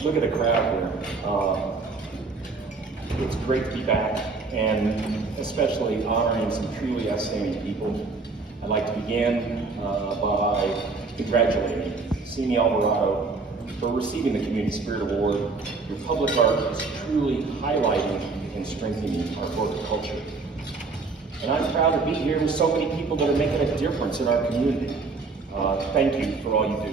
Look at the crowd here. It's great to be back, and especially honoring some truly outstanding people. I'd like to begin by congratulating Simi Alvarado for receiving the Community Spirit Award. Your public art is truly highlighting and strengthening our corporate culture. And I'm proud to be here with so many people that are making a difference in our community. Thank you for all you do.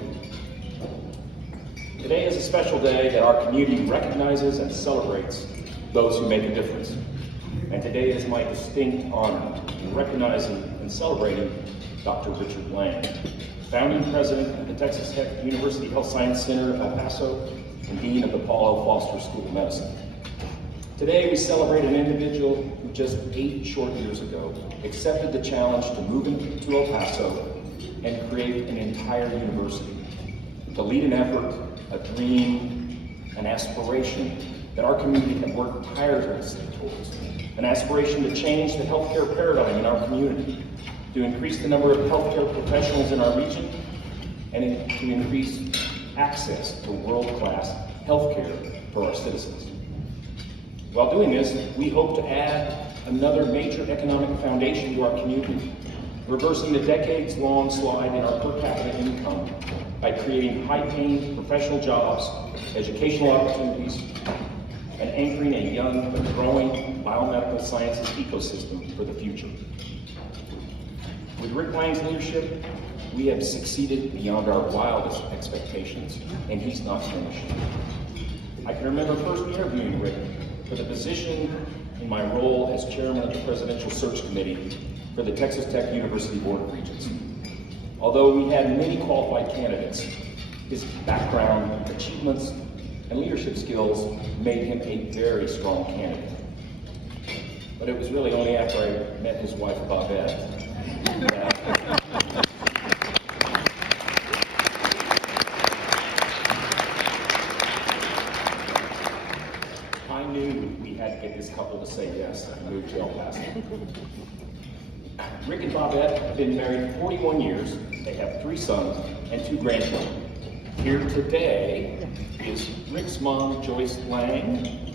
Today is a special day that our community recognizes and celebrates those who make a difference. And today is my distinct honor in recognizing and celebrating Dr. Richard Lange, founding president of the Texas Tech University Health Science Center, El Paso, and dean of the Paul L. Foster School of Medicine. Today we celebrate an individual who just 8 short years ago accepted the challenge to move into El Paso and create an entire university, to lead an effort, a dream, an aspiration that our community can work tirelessly towards, an aspiration to change the healthcare paradigm in our community, to increase the number of healthcare professionals in our region, and to increase access to world-class healthcare for our citizens. While doing this, we hope to add another major economic foundation to our community, reversing the decades-long slide in our per capita income by creating high-paying professional jobs, educational opportunities, and anchoring a young but growing biomedical sciences ecosystem for the future. With Rick Lange's leadership, we have succeeded beyond our wildest expectations, and he's not finished. I can remember first interviewing Rick for the position in my role as chairman of the Presidential Search Committee for the Texas Tech University Board of Regents. Although we had many qualified candidates, his background, achievements, and leadership skills made him a very strong candidate. But it was really only after I met his wife, Babette, that I knew we had to get this couple to say yes and move to El Paso. Rick and Babette have been married 41 years. They have 3 sons and 2 grandchildren. Here today is Rick's mom, Joyce Lange,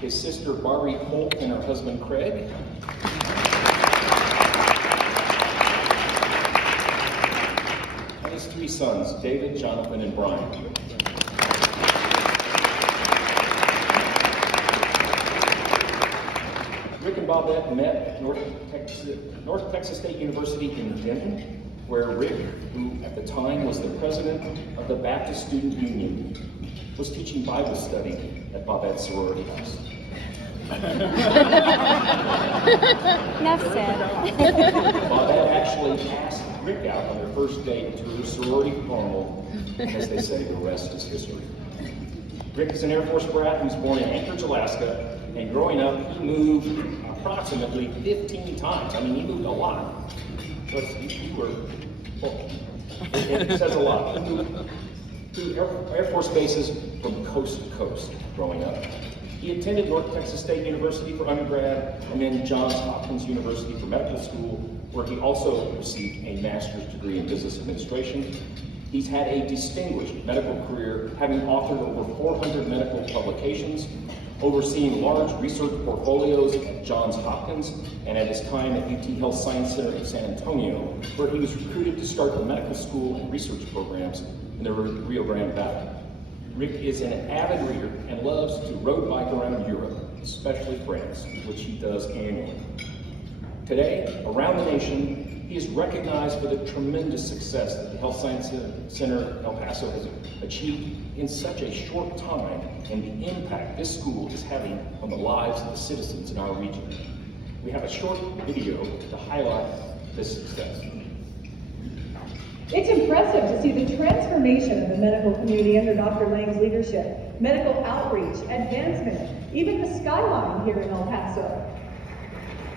his sister Barbie Holt and her husband Craig, and his 3 sons, David, Jonathan, and Brian. Rick and Babette met at North Texas State University in Denton, where Rick, who at the time was the president of the Baptist Student Union, was teaching Bible study at Babette's sorority house. Enough said. Babette actually asked Rick out on their first date to her sorority formal, and as they say, the rest is history. Rick is an Air Force brat who was born in Anchorage, Alaska, and growing up, he moved approximately 15 times. I mean, he moved a lot. But it says a lot. He moved to Air Force bases from coast to coast growing up. He attended North Texas State University for undergrad, and then Johns Hopkins University for medical school, where he also received a master's degree in business administration. He's had a distinguished medical career, having authored over 400 medical publications, overseeing large research portfolios at Johns Hopkins and at his time at UT Health Science Center in San Antonio, where he was recruited to start the medical school and research programs in the Rio Grande Valley. Rick is an avid reader and loves to road bike around Europe, especially France, which he does annually. Today, around the nation, he is recognized for the tremendous success that the Health Science Center El Paso has achieved in such a short time, and the impact this school is having on the lives of the citizens in our region. We have a short video to highlight this success. It's impressive to see the transformation of the medical community under Dr. Lange's leadership, medical outreach, advancement, even the skyline here in El Paso.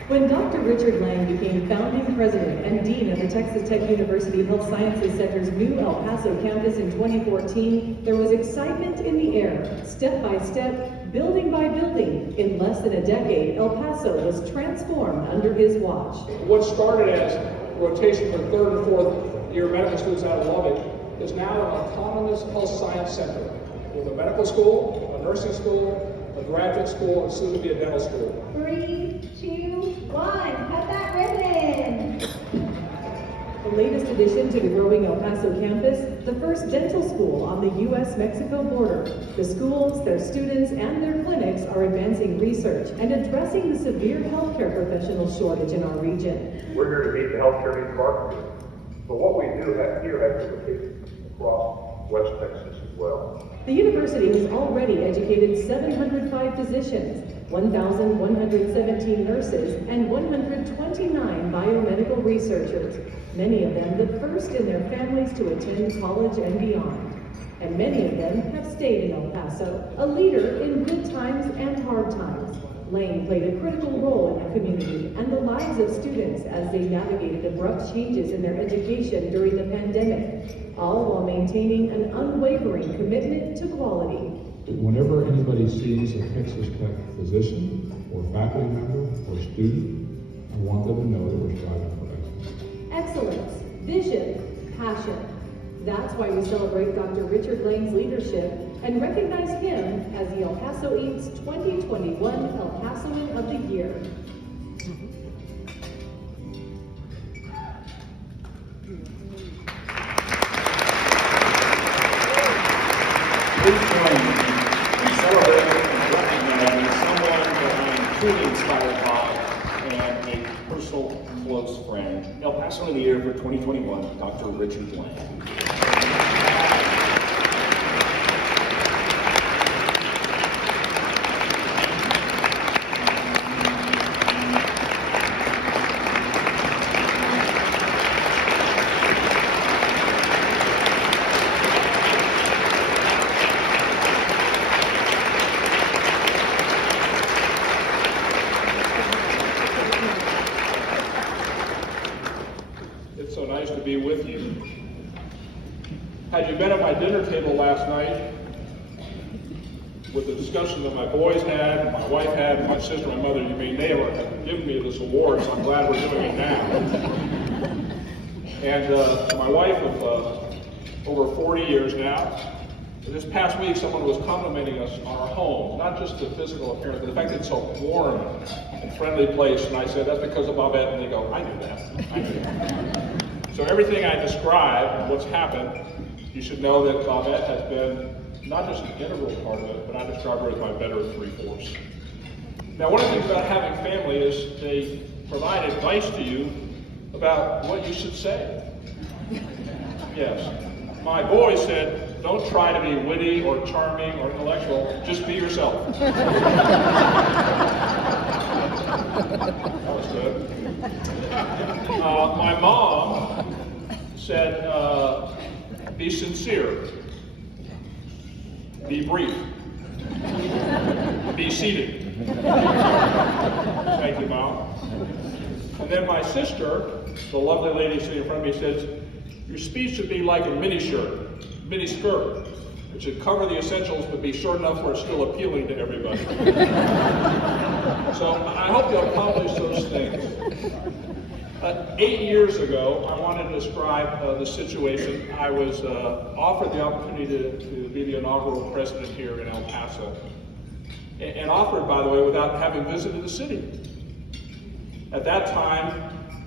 When Dr. Richard Lange became founding president and dean of the Texas Tech University Health Sciences Center's new El Paso campus in 2014, there was excitement in the air. Step by step, building by building, in less than a decade, El Paso was transformed under his watch. What started as rotation for third and fourth year medical students out of Lubbock is now an autonomous health science center with a medical school, a nursing school, a graduate school, and soon to be a dental school. 3, 2, 1, cut that ribbon! The latest addition to the growing El Paso campus, the first dental school on the U.S.-Mexico border. The schools, their students, and their clinics are advancing research and addressing the severe healthcare professional shortage in our region. We're here to meet the healthcare needs of our community. But what we do have here has implications across West Texas as well. The university has already educated 705 physicians, 1,117 nurses, and 129 biomedical researchers, many of them the first in their families to attend college and beyond. And many of them have stayed in El Paso, a leader in good times and hard times. Lange played a critical role in the community and the lives of students as they navigated abrupt changes in their education during the pandemic, all while maintaining an unwavering commitment to quality. Whenever anybody sees a Texas Tech physician or faculty member or student, I want them to know that we're striving for excellence. Excellence, vision, passion. That's why we celebrate Dr. Richard Lange's leadership and recognize him as the El Paso Eats 2021 El Pasoan of the Year. Please join me in celebrating and recognizing someone that I am truly inspired by and a personal close friend. El Paso of the Year for 2021, Dr. Richard Lange. It's so nice to be with you. Had you been at my dinner table last night with the discussion that my boys had, my wife had, and my sister, my mother, you may never have given me this award, so I'm glad we're doing it now. And my wife of over 40 years now, this past week someone was complimenting us on our home, not just the physical appearance, but the fact that it's a warm and friendly place. And I said, that's because of Bobette. And they go, I knew that. I knew that. So everything I described, what's happened, you should know that Bobette has been not just an integral part of it, but I describe her as my better three-fourths. Now, one of the things about having family is they provide advice to you about what you should say. Yes. My boys said, don't try to be witty or charming or intellectual, just be yourself. That was good. My mom said, be sincere, be brief, be seated. Thank you, Mom. And then my sister, the lovely lady sitting in front of me, says, your speech should be like a mini skirt. It should cover the essentials but be short enough where it's still appealing to everybody. So I hope you'll accomplish those things. 8 years ago, I wanted to describe the situation. I was offered the opportunity to be the inaugural president here in El Paso. And offered, by the way, without having visited the city. At that time,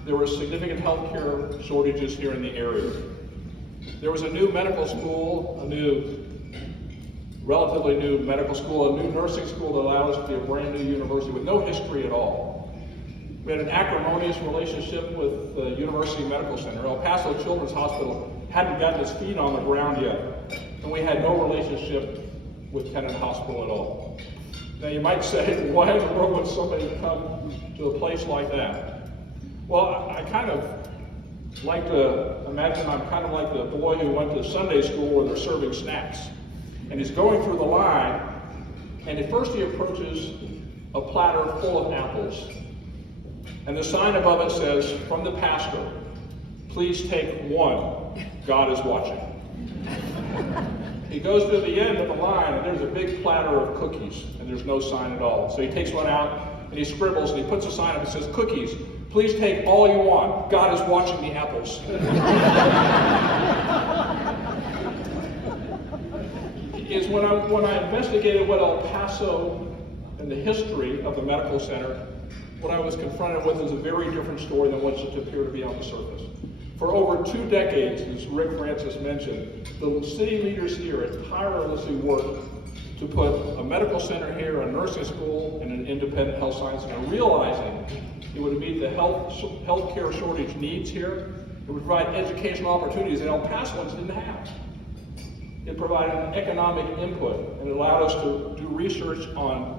there were significant healthcare shortages here in the area. There was a new medical school, relatively new medical school, a new nursing school that allowed us to be a brand new university with no history at all. We had an acrimonious relationship with the University Medical Center. El Paso Children's Hospital hadn't gotten its feet on the ground yet, and we had no relationship with Tenet Hospital at all. Now you might say, why in the world would somebody come to a place like that? Well, I kind of like to imagine I'm kind of like the boy who went to Sunday school where they're serving snacks. And he's going through the line, and at first he approaches a platter full of apples. And the sign above it says, from the pastor, please take one, God is watching. He goes to the end of the line, and there's a big platter of cookies, and there's no sign at all. So he takes one out, and he scribbles, and he puts a sign up that says, "Cookies, please take all you want. God is watching the apples." Is when I investigated what El Paso and the history of the medical center, what I was confronted with is a very different story than what should appear to be on the surface. For over 2 decades, as Rick Francis mentioned, the city leaders here had tirelessly worked to put a medical center here, a nursing school, and an independent health science center, realizing it would meet the healthcare shortage needs here. It would provide educational opportunities that El Pasoans didn't have. It provided an economic input, and it allowed us to do research on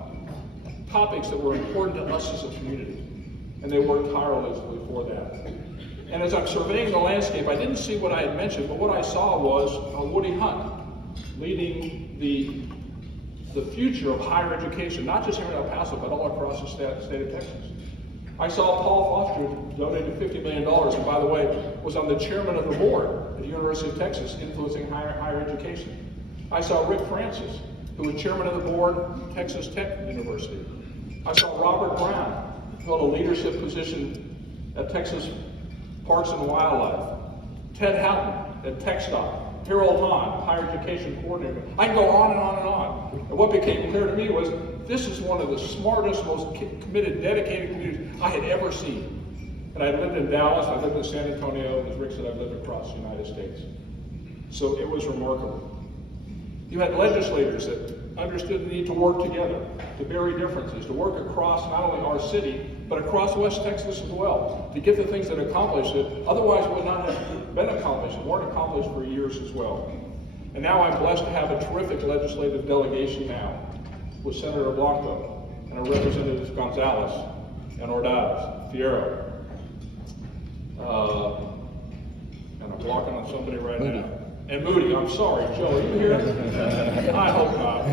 topics that were important to us as a community. And they worked tirelessly for that. And as I'm surveying the landscape, I didn't see what I had mentioned, but what I saw was Woody Hunt leading the future of higher education, not just here in El Paso, but all across the state of Texas. I saw Paul Foster, who donated $50 million, and by the way, was on the chairman of the board at the University of Texas, influencing higher education. I saw Rick Francis, who was chairman of the board at Texas Tech University. I saw Robert Brown, who held a leadership position at Texas Parks and Wildlife. Ted Houghton at TechStop. Harold Hahn, higher education coordinator. I can go on and on and on. And what became clear to me was this is one of the smartest, most committed, dedicated communities I had ever seen. And I lived in Dallas, I lived in San Antonio, and as Rick said, I've lived across the United States. So it was remarkable. You had legislators that understood the need to work together, to bury differences, to work across not only our city, but across West Texas as well, to get the things that accomplished it, otherwise would not have been accomplished, and weren't accomplished for years as well. And now I'm blessed to have a terrific legislative delegation now, with Senator Blanco, and our Representatives Gonzalez, and Ordaz, Fierro. And I'm blocking on somebody right now. And Moody, I'm sorry. Joe, are you here? I hope not.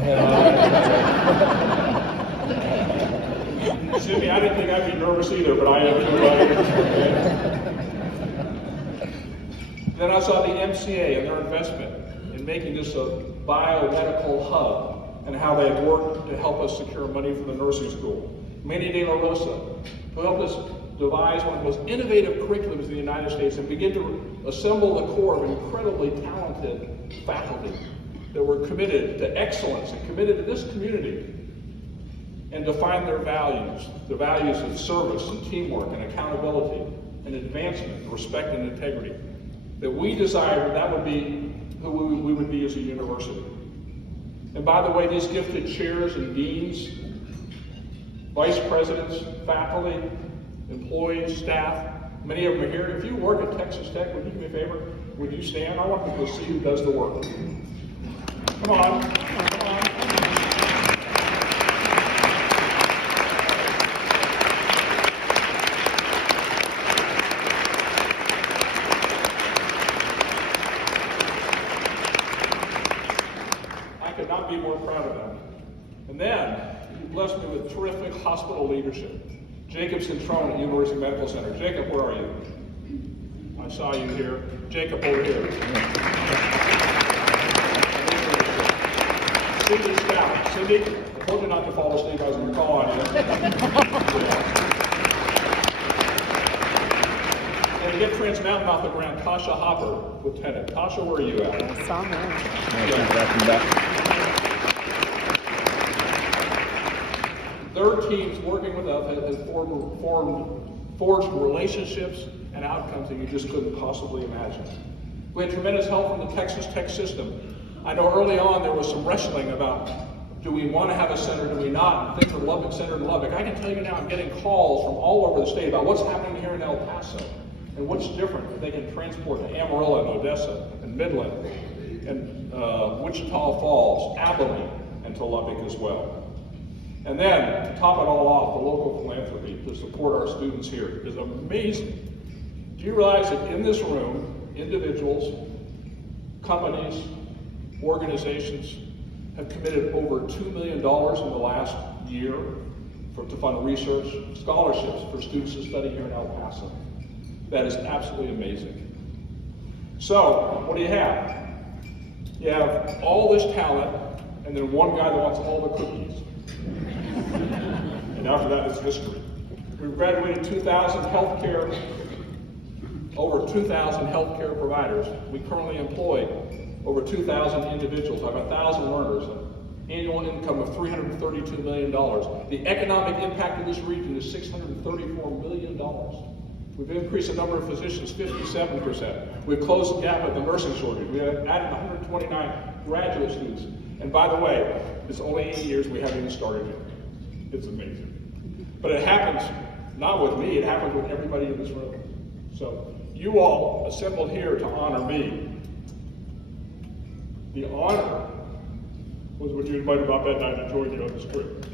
Cindy, I didn't think I'd be nervous either, but I am too. Then I saw the MCA and their investment in making this a biomedical hub and how they have worked to help us secure money for the nursing school. Manny De La Rosa, who helped us devise one of the most innovative curriculums in the United States and begin to assemble the core of incredibly talented faculty that were committed to excellence and committed to this community and define their values, the values of service and teamwork and accountability and advancement, respect and integrity, that we desired that would be who we would be as a university. And by the way, these gifted chairs and deans, vice presidents, faculty, employees, staff, many of them are here. If you work at Texas Tech, would you do me a favor? Would you stand? I want people to see who does the work. Come on, come on. I could not be more proud of them. And then, you blessed me with terrific hospital leadership. Jacob Centrone at University Medical Center. Jacob, where are you? I saw you here. Jacob, over here. Cindy Stout. Cindy, I told you not to fall asleep. I was going to call on you. And to get Trans Mountain off the ground, Tasha Hopper, Lieutenant. Tasha, where are you at? I saw her. Their teams working with us has forged relationships and outcomes that you just couldn't possibly imagine. We had tremendous help from the Texas Tech system. I know early on there was some wrestling about, do we want to have a center, do we not? Think of Lubbock Center in Lubbock. I can tell you now I'm getting calls from all over the state about what's happening here in El Paso and what's different that they can transport to Amarillo and Odessa and Midland and Wichita Falls, Abilene, and to Lubbock as well. And then, to top it all off, the local philanthropy to support our students here is amazing. Do you realize that in this room, individuals, companies, organizations have committed over $2 million in the last year to fund research, scholarships for students to study here in El Paso. That is absolutely amazing. So, what do you have? You have all this talent, and then one guy that wants all the cookies. And after that, it's history. We've graduated over 2,000 healthcare providers. We currently employ over 2,000 individuals, have 1,000 learners, annual income of $332 million. The economic impact of this region is $634 million. We've increased the number of physicians 57%. We've closed the gap with the nursing shortage. We have added 129 graduate students. And by the way, it's only 8 years, we haven't even started yet. It's amazing. But it happens not with me, it happens with everybody in this room. So you all assembled here to honor me. The honor was when you invited Bob that night to join you on this trip.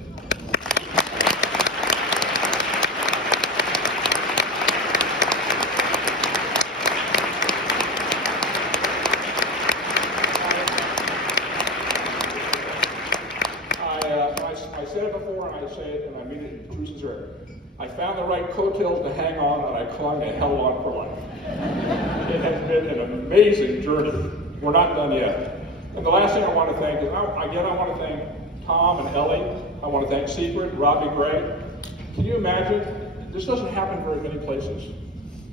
I said it before, and I say it, and I mean it in true sincerity. I found the right coattails to hang on, and I clung and held on for life. It has been an amazing journey. We're not done yet. And the last thing I want to thank is, I want to thank Tom and Ellie. I want to thank Secret, Robbie Gray. Can you imagine? This doesn't happen very many places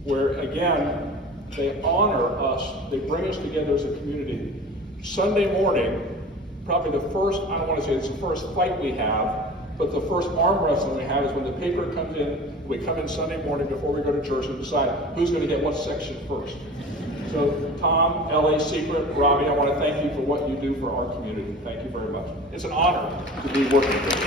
where, again, they honor us. They bring us together as a community. Sunday morning, probably the first, I don't want to say it's the first fight we have, but the first arm wrestling we have is when the paper comes in. We come in Sunday morning before we go to church and decide who's going to get what section first. So Tom, Ellie, Secret, Robbie, I want to thank you for what you do for our community. Thank you very much. It's an honor to be working with you.